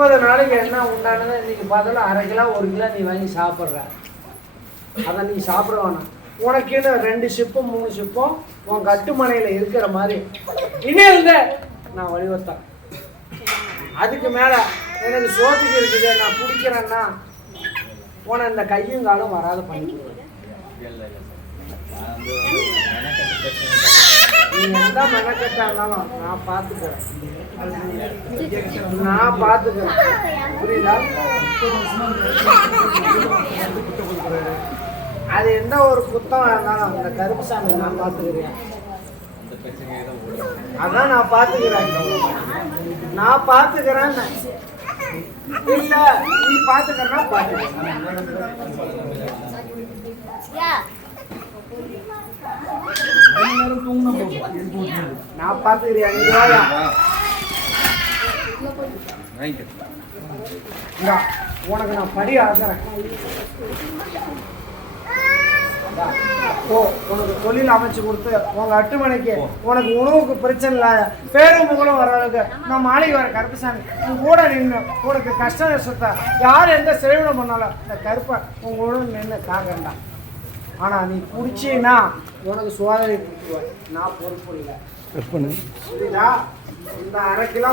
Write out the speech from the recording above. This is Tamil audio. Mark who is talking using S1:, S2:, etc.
S1: முப்பது நாளைக்கு என்ன உண்டானது? இன்னைக்கு பார்த்தாலும் அரை கிலோ ஒரு கிலோ நீ வாங்கி சாப்பிட்ற. அதை நீ சாப்பிட வேணாம். உனக்குன்னு ரெண்டு ஷிப்பும் மூணு ஷிப்பும் உன் கட்டுமனையில் இருக்கிற மாதிரி. இனியிலிருந்து நான் வழிவத்தேன். அதுக்கு மேலே எனக்கு சோத்துக்கு இருக்குது நான் பிடிக்கிறேன்னா உன இந்த கையும் காலும் வராத பண்ணிக்கிறேன் நீ எந்த மெனக்கெட்டா இருந்தாலும் நான் பார்த்துக்கிறேன் நான் பார்த்துக்கிறேன் புரியுதா? அது எந்த ஒரு குத்தம் இருந்தாலும் அந்த கருப்புசாமி நான் பார்த்துக்கிறேன் அதான் நான் பார்த்துக்கிறேன் நான் பார்த்துக்கிறேன் இல்ல நீ பார்த்துக்கிறனா பார்த்துக்கிறேன் நான் பார்த்துக்கிறேன் உனக்கு நான் படி ஆக்குறேன் ஓ உனக்கு தொழில் அமைச்சு கொடுத்து உங்க அட்டுமனைக்கு உனக்கு உணவுக்கு பிரச்சனை இல்லை பேரும் புகழும் வர அளவுக்கு நான் மாளிகை வர கருப்புசாமி உன் கூட நின்று உனக்கு கஷ்ட நஷ்டத்தை யார் எந்த செலவினம் பண்ணாலும் இந்த கருப்பை உங்க கூட நின்று காக்கண்டா ஆனா நீ பிடிச்சின்னா உனக்கு சுவாதனை கொடுத்துருவேன் நான் பொறுப்பு இல்லை. புரியுதா? இந்த அரை கிலோ